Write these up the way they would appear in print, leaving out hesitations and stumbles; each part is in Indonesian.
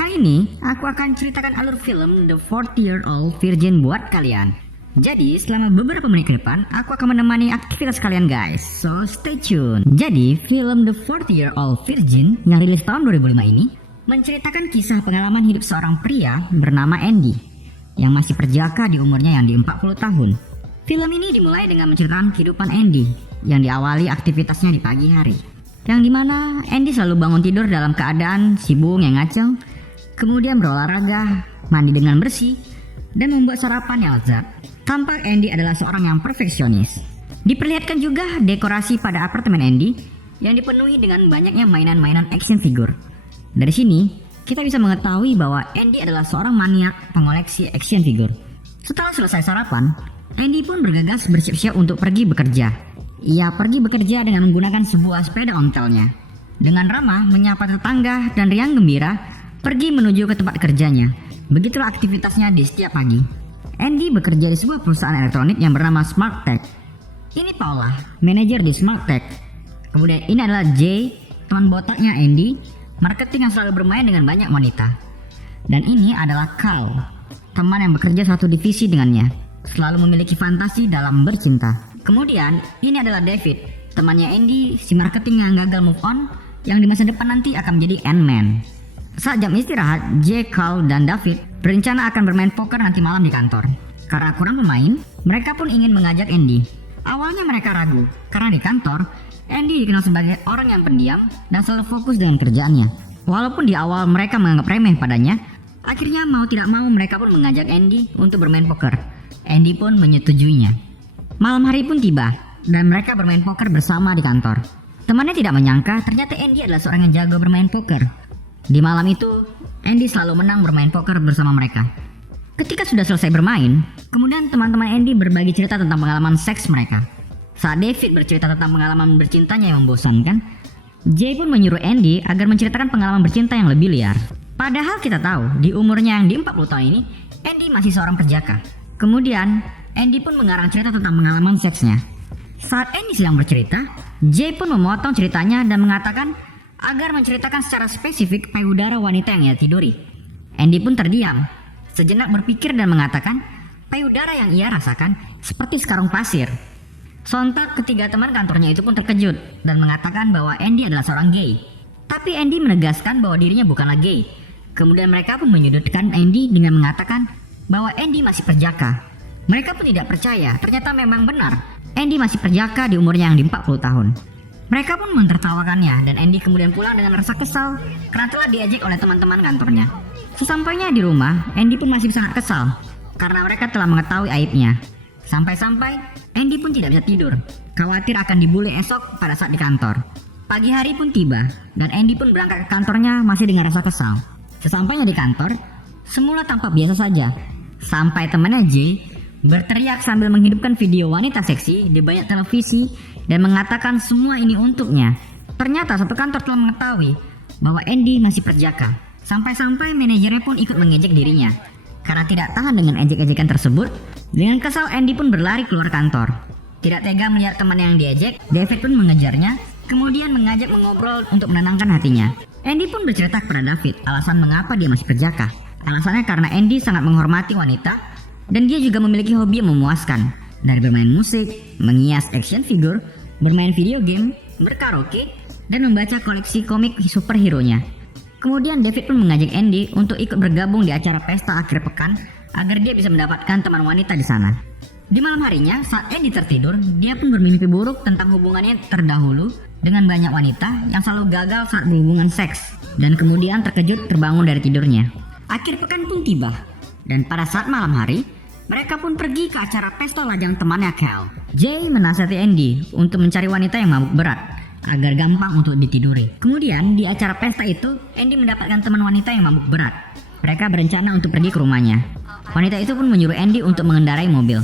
Kali ini, aku akan ceritakan alur film The 40-Year-Old Virgin buat kalian. Jadi, selama beberapa menit ke depan, aku akan menemani aktivitas kalian guys. So, stay tune. Jadi, film The 40-Year-Old Virgin yang rilis tahun 2005 ini menceritakan kisah pengalaman hidup seorang pria bernama Andy yang masih perjaka di umurnya yang di 40 tahun. Film ini dimulai dengan menceritakan kehidupan Andy yang diawali aktivitasnya di pagi hari, yang dimana Andy selalu bangun tidur dalam keadaan sibuk yang ngaceng, kemudian berolahraga, mandi dengan bersih, dan membuat sarapan yang lezat. Tampak Andy adalah seorang yang perfeksionis. Diperlihatkan juga dekorasi pada apartemen Andy yang dipenuhi dengan banyaknya mainan-mainan action figure. Dari sini, kita bisa mengetahui bahwa Andy adalah seorang maniak pengoleksi action figure. Setelah selesai sarapan, Andy pun bergegas bersiap-siap untuk pergi bekerja. Ia pergi bekerja dengan menggunakan sebuah sepeda ontelnya. Dengan ramah menyapa tetangga dan riang gembira, pergi menuju ke tempat kerjanya. Begitulah aktivitasnya di setiap pagi. Andy bekerja di sebuah perusahaan elektronik yang bernama SmartTech. Ini Paula, manajer di SmartTech. Kemudian ini adalah Jay, teman botaknya Andy, marketing yang selalu bermain dengan banyak wanita. Dan ini adalah Carl, teman yang bekerja satu divisi dengannya, selalu memiliki fantasi dalam bercinta. Kemudian ini adalah David, temannya Andy, si marketing yang gagal move on, yang di masa depan nanti akan menjadi Ant-Man. Saat jam istirahat, Jay, Carl, dan David berencana akan bermain poker nanti malam di kantor. Karena kurang pemain, mereka pun ingin mengajak Andy. Awalnya mereka ragu, karena di kantor, Andy dikenal sebagai orang yang pendiam dan selalu fokus dengan kerjaannya. Walaupun di awal mereka menganggap remeh padanya, akhirnya mau tidak mau mereka pun mengajak Andy untuk bermain poker. Andy pun menyetujuinya. Malam hari pun tiba, dan mereka bermain poker bersama di kantor. Temannya tidak menyangka ternyata Andy adalah seorang yang jago bermain poker. Di malam itu, Andy selalu menang bermain poker bersama mereka. Ketika sudah selesai bermain, kemudian teman-teman Andy berbagi cerita tentang pengalaman seks mereka. Saat David bercerita tentang pengalaman bercintanya yang membosankan, Jay pun menyuruh Andy agar menceritakan pengalaman bercinta yang lebih liar. Padahal kita tahu, di umurnya yang di 40 tahun ini, Andy masih seorang perjaka. Kemudian, Andy pun mengarang cerita tentang pengalaman seksnya. Saat Andy sedang bercerita, Jay pun memotong ceritanya dan mengatakan agar menceritakan secara spesifik payudara wanita yang ia tiduri. Andy pun terdiam, sejenak berpikir dan mengatakan payudara yang ia rasakan seperti sekarung pasir. Sontak ketiga teman kantornya itu pun terkejut dan mengatakan bahwa Andy adalah seorang gay. Tapi Andy menegaskan bahwa dirinya bukanlah gay. Kemudian mereka pun menyudutkan Andy dengan mengatakan bahwa Andy masih perjaka. Mereka pun tidak percaya, ternyata memang benar. Andy masih perjaka di umurnya yang di 40 tahun. Mereka pun mentertawakannya dan Andy kemudian pulang dengan rasa kesal karena telah diejek oleh teman-teman kantornya. Sesampainya di rumah, Andy pun masih sangat kesal karena mereka telah mengetahui aibnya. Sampai-sampai Andy pun tidak bisa tidur, khawatir akan dibully esok pada saat di kantor. Pagi hari pun tiba dan Andy pun berangkat ke kantornya masih dengan rasa kesal. Sesampainya di kantor, semula tampak biasa saja. Sampai temannya Jay berteriak sambil menghidupkan video wanita seksi di banyak televisi dan mengatakan semua ini untuknya. Ternyata satu kantor telah mengetahui bahwa Andy masih perjaka. Sampai-sampai manajernya pun ikut mengejek dirinya. Karena tidak tahan dengan ejek-ejekan tersebut, dengan kesal Andy pun berlari keluar kantor. Tidak tega melihat teman yang diejek, David pun mengejarnya, kemudian mengajak mengobrol untuk menenangkan hatinya. Andy pun bercerita kepada David alasan mengapa dia masih perjaka. Alasannya karena Andy sangat menghormati wanita dan dia juga memiliki hobi yang memuaskan, dari bermain musik, menghias action figure, bermain video game, berkaraoke, dan membaca koleksi komik superhero-nya. Kemudian David pun mengajak Andy untuk ikut bergabung di acara pesta akhir pekan agar dia bisa mendapatkan teman wanita di sana. Di malam harinya, saat Andy tertidur, dia pun bermimpi buruk tentang hubungannya terdahulu dengan banyak wanita yang selalu gagal saat berhubungan seks, dan kemudian terkejut terbangun dari tidurnya. Akhir pekan pun tiba, dan pada saat malam hari, mereka pun pergi ke acara pesta lajang temannya Cal. Jay menasihati Andy untuk mencari wanita yang mabuk berat agar gampang untuk ditiduri. Kemudian di acara pesta itu, Andy mendapatkan teman wanita yang mabuk berat. Mereka berencana untuk pergi ke rumahnya. Wanita itu pun menyuruh Andy untuk mengendarai mobil.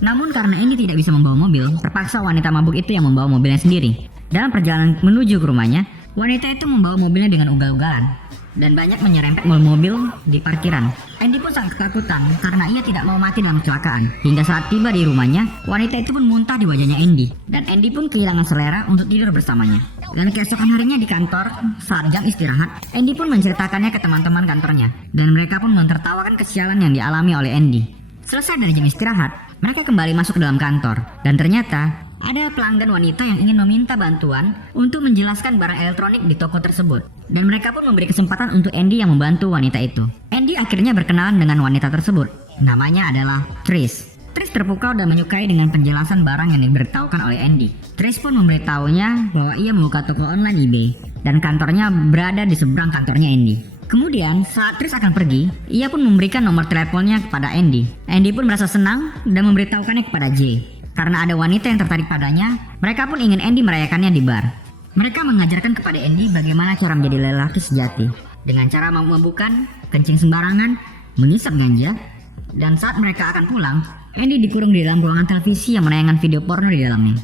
Namun karena Andy tidak bisa membawa mobil, terpaksa wanita mabuk itu yang membawa mobilnya sendiri. Dalam perjalanan menuju ke rumahnya, wanita itu membawa mobilnya dengan ugal-ugalan dan banyak menyerempet mobil di parkiran. Andy pun sangat ketakutan karena ia tidak mau mati dalam kecelakaan. Hingga saat tiba di rumahnya, wanita itu pun muntah di wajahnya Andy. Dan Andy pun kehilangan selera untuk tidur bersamanya. Dan keesokan harinya di kantor, saat jam istirahat, Andy pun menceritakannya ke teman-teman kantornya. Dan mereka pun menertawakan kesialan yang dialami oleh Andy. Selesai dari jam istirahat, mereka kembali masuk ke dalam kantor. Dan ternyata, ada pelanggan wanita yang ingin meminta bantuan untuk menjelaskan barang elektronik di toko tersebut. Dan mereka pun memberi kesempatan untuk Andy yang membantu wanita itu. Andy akhirnya berkenalan dengan wanita tersebut. Namanya adalah Trish. Trish terpukau dan menyukai dengan penjelasan barang yang diberitahukan oleh Andy. Trish pun memberitahunya bahwa ia membuka toko online eBay dan kantornya berada di seberang kantornya Andy. Kemudian saat Trish akan pergi, ia pun memberikan nomor teleponnya kepada Andy. Andy pun merasa senang dan memberitahukannya kepada Jay. Karena ada wanita yang tertarik padanya, mereka pun ingin Andy merayakannya di bar. Mereka mengajarkan kepada Andy bagaimana cara menjadi lelaki sejati. Dengan cara memabukkan, kencing sembarangan, menghisap ganja. Dan saat mereka akan pulang, Andy dikurung di dalam ruangan televisi yang menayangkan video porno di dalamnya.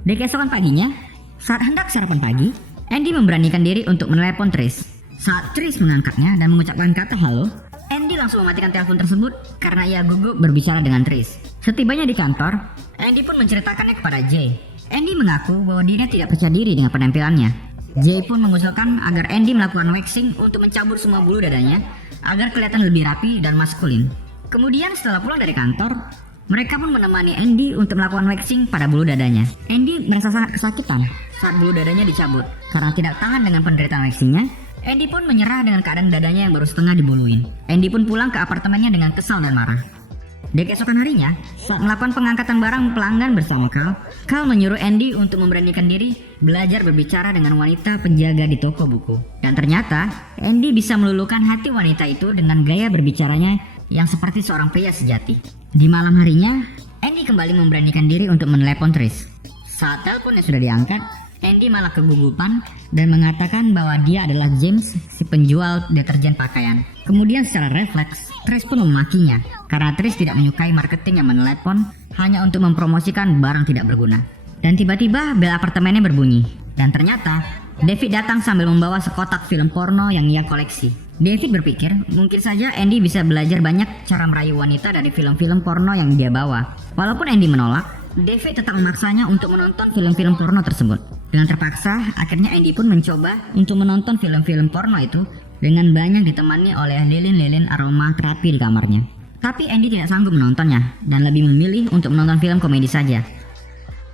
Di keesokan paginya, saat hendak sarapan pagi, Andy memberanikan diri untuk menelepon Trish. Saat Trish mengangkatnya dan mengucapkan kata halo, Andy langsung mematikan telepon tersebut karena ia gugup berbicara dengan Trish. Setibanya di kantor, Andy pun menceritakannya kepada Jay. Andy mengaku bahwa dirinya tidak percaya diri dengan penampilannya. Jay pun mengusulkan agar Andy melakukan waxing untuk mencabut semua bulu dadanya agar kelihatan lebih rapi dan maskulin. Kemudian setelah pulang dari kantor, mereka pun menemani Andy untuk melakukan waxing pada bulu dadanya. Andy merasa sangat kesakitan saat bulu dadanya dicabut. Karena tidak tahan dengan penderitaan waxingnya, Andy pun menyerah dengan keadaan dadanya yang baru setengah dibuluin. Andy pun pulang ke apartemennya dengan kesal dan marah. Di keesokan harinya, saat melakukan pengangkatan barang pelanggan bersama Carl menyuruh Andy untuk memberanikan diri belajar berbicara dengan wanita penjaga di toko buku. Dan ternyata, Andy bisa meluluhkan hati wanita itu dengan gaya berbicaranya yang seperti seorang pria sejati. Di malam harinya, Andy kembali memberanikan diri untuk menelepon Trish. Saat teleponnya sudah diangkat, Andy malah kegugupan dan mengatakan bahwa dia adalah James, si penjual deterjen pakaian. Kemudian secara refleks, Trish pun memakinya karena Trish tidak menyukai marketing yang menelepon hanya untuk mempromosikan barang tidak berguna. Dan tiba-tiba bel apartemennya berbunyi. Dan ternyata, David datang sambil membawa sekotak film porno yang ia koleksi. David berpikir mungkin saja Andy bisa belajar banyak cara merayu wanita dari film-film porno yang dia bawa. Walaupun Andy menolak, David tetap memaksanya untuk menonton film-film porno tersebut. Dengan terpaksa, akhirnya Andy pun mencoba untuk menonton film-film porno itu dengan banyak ditemani oleh lilin-lilin aroma terapi di kamarnya. Tapi Andy tidak sanggup menontonnya dan lebih memilih untuk menonton film komedi saja.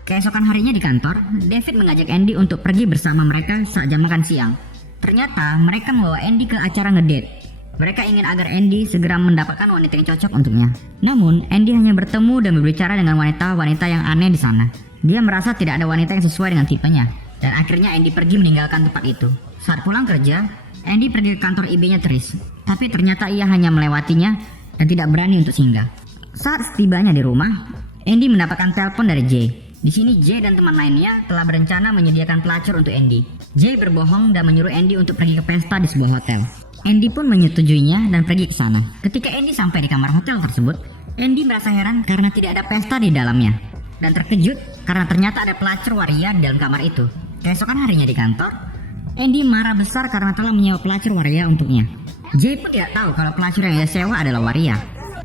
Keesokan harinya di kantor, David mengajak Andy untuk pergi bersama mereka saat jam makan siang. Ternyata mereka membawa Andy ke acara ngedate. Mereka ingin agar Andy segera mendapatkan wanita yang cocok untuknya. Namun, Andy hanya bertemu dan berbicara dengan wanita-wanita yang aneh di sana. Dia merasa tidak ada wanita yang sesuai dengan tipenya. Dan akhirnya Andy pergi meninggalkan tempat itu. Saat pulang kerja, Andy pergi ke kantor eBay-nya Trish. Tapi ternyata ia hanya melewatinya dan tidak berani untuk singgah. Saat setibanya di rumah, Andy mendapatkan telepon dari Jay. Di sini Jay dan teman lainnya telah berencana menyediakan pelacur untuk Andy. Jay berbohong dan menyuruh Andy untuk pergi ke pesta di sebuah hotel. Andy pun menyetujuinya dan pergi ke sana. Ketika Andy sampai di kamar hotel tersebut, Andy merasa heran karena tidak ada pesta di dalamnya. Dan terkejut karena ternyata ada pelacur waria di dalam kamar itu. Keesokan harinya di kantor, Andy marah besar karena telah menyewa pelacur waria untuknya. Jay pun tidak tahu kalau pelacur yang ia sewa adalah waria.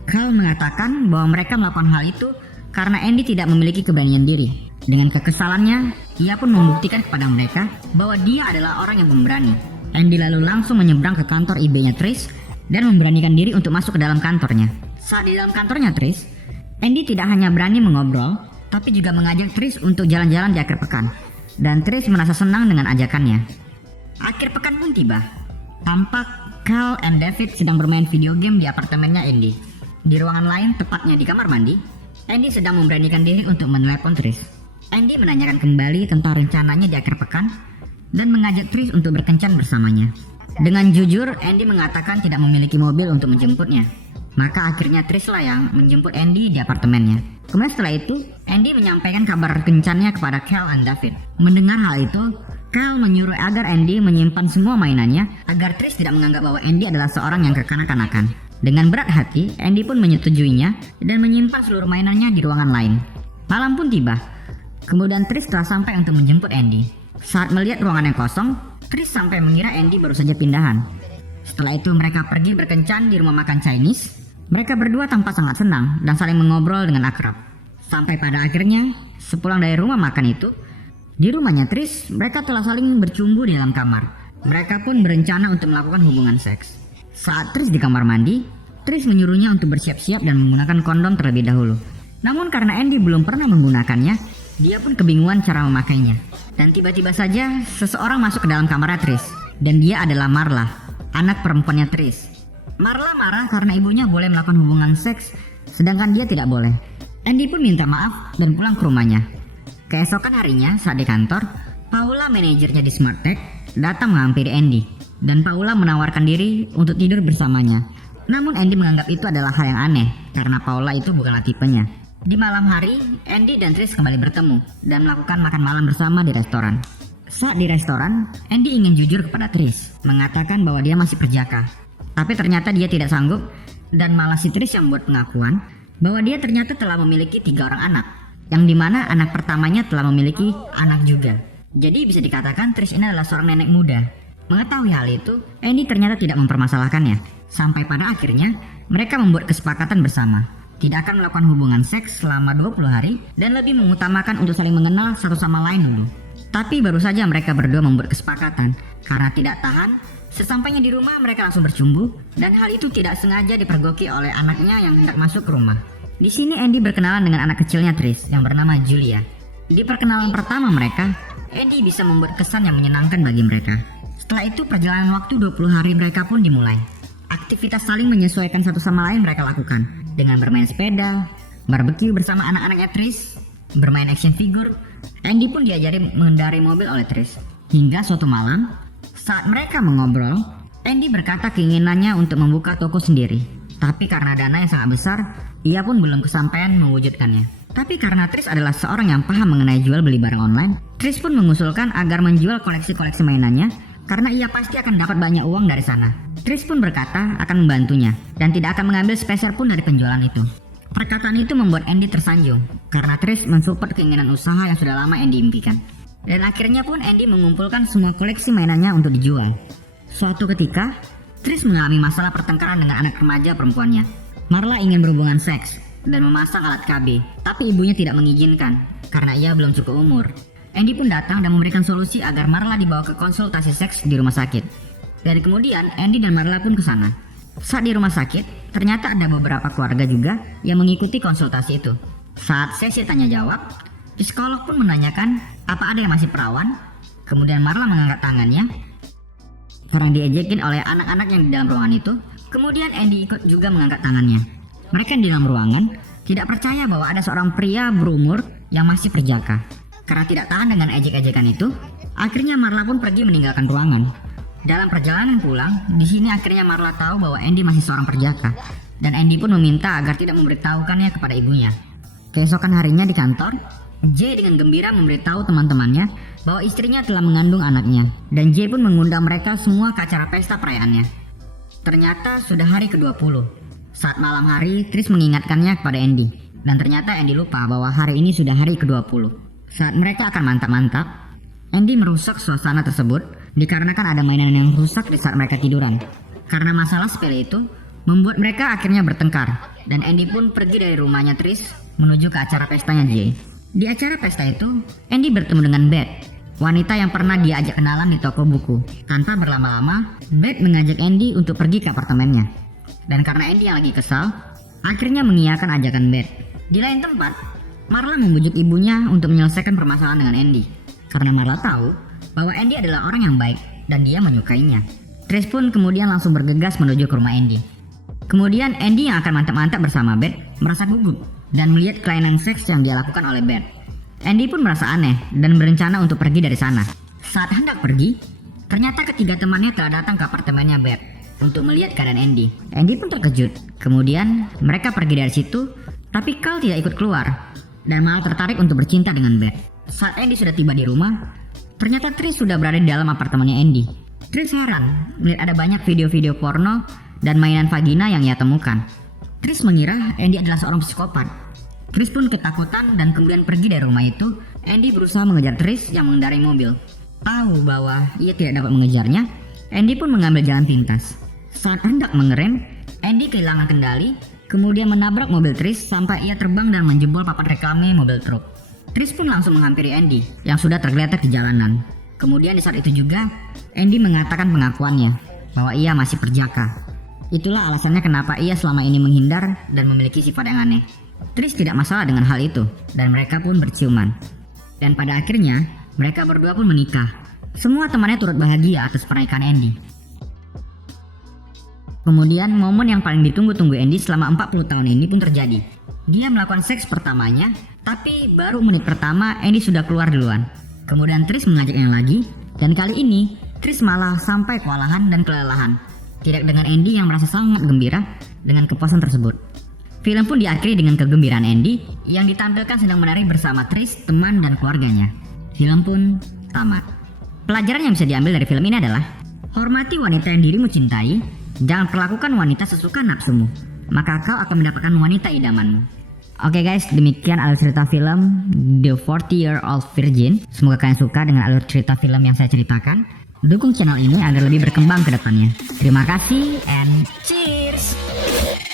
Carl mengatakan bahwa mereka melakukan hal itu karena Andy tidak memiliki keberanian diri. Dengan kekesalannya, ia pun membuktikan kepada mereka bahwa dia adalah orang yang pemberani. Andy lalu langsung menyeberang ke kantor eBay-nya Trish dan memberanikan diri untuk masuk ke dalam kantornya. Saat di dalam kantornya Trish, Andy tidak hanya berani mengobrol, tapi juga mengajak Trish untuk jalan-jalan di akhir pekan. Dan Trish merasa senang dengan ajakannya. Akhir pekan pun tiba. Tampak Carl dan David sedang bermain video game di apartemennya Andy. Di ruangan lain, tepatnya di kamar mandi, Andy sedang memberanikan diri untuk menelepon Trish. Andy menanyakan kembali tentang rencananya di akhir pekan dan mengajak Trish untuk berkencan bersamanya. Dengan jujur, Andy mengatakan tidak memiliki mobil untuk menjemputnya. Maka akhirnya Trish lah yang menjemput Andy di apartemennya. Kemudian setelah itu, Andy menyampaikan kabar kencannya kepada Carl dan David. Mendengar hal itu, Carl menyuruh agar Andy menyimpan semua mainannya agar Trish tidak menganggap bahwa Andy adalah seorang yang kekanak-kanakan. Dengan berat hati, Andy pun menyetujuinya dan menyimpan seluruh mainannya di ruangan lain. Malam pun tiba. Kemudian Trish telah sampai untuk menjemput Andy. Saat melihat ruangan yang kosong, Trish sampai mengira Andy baru saja pindahan. Setelah itu mereka pergi berkencan di rumah makan Chinese. Mereka berdua tampak sangat senang dan saling mengobrol dengan akrab. Sampai pada akhirnya, sepulang dari rumah makan itu, di rumahnya Tris, mereka telah saling bercumbu di dalam kamar. Mereka pun berencana untuk melakukan hubungan seks. Saat Tris di kamar mandi, Tris menyuruhnya untuk bersiap-siap dan menggunakan kondom terlebih dahulu. Namun karena Andy belum pernah menggunakannya, dia pun kebingungan cara memakainya. Dan tiba-tiba saja seseorang masuk ke dalam kamar Tris. Dan dia adalah Marla, anak perempuannya Tris. Marla marah karena ibunya boleh melakukan hubungan seks, sedangkan dia tidak boleh. Andy pun minta maaf dan pulang ke rumahnya. Keesokan harinya saat di kantor, Paula, manajernya di Smartech, datang menghampiri Andy. Dan Paula menawarkan diri untuk tidur bersamanya. Namun Andy menganggap itu adalah hal yang aneh, karena Paula itu bukanlah tipenya. Di malam hari, Andy dan Tris kembali bertemu dan melakukan makan malam bersama di restoran. Saat di restoran, Andy ingin jujur kepada Tris, mengatakan bahwa dia masih perjaka. Tapi ternyata dia tidak sanggup, dan malah si Tris yang membuat pengakuan bahwa dia ternyata telah memiliki 3 orang anak, yang dimana anak pertamanya telah memiliki anak juga. Jadi bisa dikatakan Tris ini adalah seorang nenek muda. Mengetahui hal itu, Andy ternyata tidak mempermasalahkannya. Sampai pada akhirnya, mereka membuat kesepakatan bersama. Tidak akan melakukan hubungan seks selama 20 hari dan lebih mengutamakan untuk saling mengenal satu sama lain dulu. Tapi baru saja mereka berdua membuat kesepakatan. Karena tidak tahan, sesampainya di rumah mereka langsung bercumbu. Dan hal itu tidak sengaja dipergoki oleh anaknya yang hendak masuk ke rumah. Di sini Andy berkenalan dengan anak kecilnya Tris yang bernama Julia. Di perkenalan pertama mereka, Andy bisa membuat kesan yang menyenangkan bagi mereka. Setelah itu perjalanan waktu 20 hari mereka pun dimulai. Aktivitas saling menyesuaikan satu sama lain mereka lakukan. Dengan bermain sepeda, barbecue bersama anak-anaknya Tris, bermain action figure. Andy pun diajari mengendarai mobil oleh Tris. Hingga suatu malam, saat mereka mengobrol, Andy berkata keinginannya untuk membuka toko sendiri. Tapi karena dana yang sangat besar, ia pun belum kesampaian mewujudkannya. Tapi karena Tris adalah seorang yang paham mengenai jual beli barang online, Tris pun mengusulkan agar menjual koleksi-koleksi mainannya karena ia pasti akan dapat banyak uang dari sana. Tris pun berkata akan membantunya dan tidak akan mengambil sepeser pun dari penjualan itu. Perkataan itu membuat Andy tersanjung karena Tris mensupport keinginan usaha yang sudah lama Andy impikan. Dan akhirnya pun Andy mengumpulkan semua koleksi mainannya untuk dijual. Suatu ketika, Tris mengalami masalah pertengkaran dengan anak remaja perempuannya. Marla ingin berhubungan seks dan memasang alat KB, tapi ibunya tidak mengizinkan karena ia belum cukup umur. Andy pun datang dan memberikan solusi agar Marla dibawa ke konsultasi seks di rumah sakit. Dan kemudian Andy dan Marla pun ke sana. Saat di rumah sakit, ternyata ada beberapa keluarga juga yang mengikuti konsultasi itu. Saat sesi tanya jawab, psikolog pun menanyakan apa ada yang masih perawan. Kemudian Marla mengangkat tangannya karena diejekin oleh anak-anak yang di dalam ruangan itu. Kemudian Andy ikut juga mengangkat tangannya. Mereka di dalam ruangan tidak percaya bahwa ada seorang pria berumur yang masih perjaka. Karena tidak tahan dengan ejek-ejekan itu, akhirnya Marla pun pergi meninggalkan ruangan. Dalam perjalanan pulang, di sini akhirnya Marla tahu bahwa Andy masih seorang perjaka. Dan Andy pun meminta agar tidak memberitahukannya kepada ibunya. Keesokan harinya di kantor, Jay dengan gembira memberitahu teman-temannya bahwa istrinya telah mengandung anaknya. Dan Jay pun mengundang mereka semua ke acara pesta perayaannya. Ternyata sudah hari ke-20. Saat malam hari, Tris mengingatkannya kepada Andy. Dan ternyata Andy lupa bahwa hari ini sudah hari ke-20. Saat mereka akan mantap-mantap, Andy merusak suasana tersebut dikarenakan ada mainan yang rusak di saat mereka tiduran. Karena masalah sepele itu, membuat mereka akhirnya bertengkar. Dan Andy pun pergi dari rumahnya Tris menuju ke acara pestanya Jay. Di acara pesta itu, Andy bertemu dengan Beth, wanita yang pernah dia ajak kenalan di toko buku. Tanpa berlama-lama, Beth mengajak Andy untuk pergi ke apartemennya. Dan karena Andy yang lagi kesal, akhirnya mengiyakan ajakan Beth. Di lain tempat, Marla membujuk ibunya untuk menyelesaikan permasalahan dengan Andy. Karena Marla tahu bahwa Andy adalah orang yang baik dan dia menyukainya. Tris pun kemudian langsung bergegas menuju ke rumah Andy. Kemudian Andy yang akan mantap-mantap bersama Beth merasa gugup dan melihat kelainan seks yang dia lakukan oleh Beth. Andy pun merasa aneh dan berencana untuk pergi dari sana. Saat hendak pergi, ternyata ketiga temannya telah datang ke apartemennya Beth untuk melihat keadaan Andy. Andy pun terkejut. Kemudian mereka pergi dari situ, tapi Carl tidak ikut keluar dan malah tertarik untuk bercinta dengan Beth. Saat Andy sudah tiba di rumah, ternyata Tris sudah berada di dalam apartemennya Andy. Tris heran melihat ada banyak video-video porno dan mainan vagina yang ia temukan. Tris mengira Andy adalah seorang psikopat. Tris pun ketakutan dan kemudian pergi dari rumah itu. Andy berusaha mengejar Tris yang mengendarai mobil. Tahu bahwa ia tidak dapat mengejarnya, Andy pun mengambil jalan pintas. Saat hendak mengerem, Andy kehilangan kendali, kemudian menabrak mobil Tris sampai ia terbang dan menjebol papan reklame mobil truk. Tris pun langsung menghampiri Andy yang sudah tergeletak di jalanan. Kemudian di saat itu juga, Andy mengatakan pengakuannya bahwa ia masih perjaka. Itulah alasannya kenapa ia selama ini menghindar dan memiliki sifat yang aneh. Tris tidak masalah dengan hal itu, dan mereka pun berciuman. Dan pada akhirnya, mereka berdua pun menikah. Semua temannya turut bahagia atas pernikahan Andy. Kemudian momen yang paling ditunggu-tunggu Andy selama 40 tahun ini pun terjadi. Dia melakukan seks pertamanya, tapi baru menit pertama Andy sudah keluar duluan. Kemudian Tris mengajaknya lagi, dan kali ini Tris malah sampai kewalahan dan kelelahan. Tidak dengan Andy yang merasa sangat gembira dengan kepuasan tersebut. Film pun diakhiri dengan kegembiraan Andy yang ditampilkan sedang menari bersama Tris, teman dan keluarganya. Film pun tamat. Pelajaran yang bisa diambil dari film ini adalah hormati wanita yang dirimu cintai. Jangan perlakukan wanita sesuka nafsumu, maka kau akan mendapatkan wanita idamanmu. Oke guys, demikian alur cerita film The 40-Year-Old Virgin. Semoga kalian suka dengan alur cerita film yang saya ceritakan. Dukung channel ini agar lebih berkembang ke depannya. Terima kasih and cheers!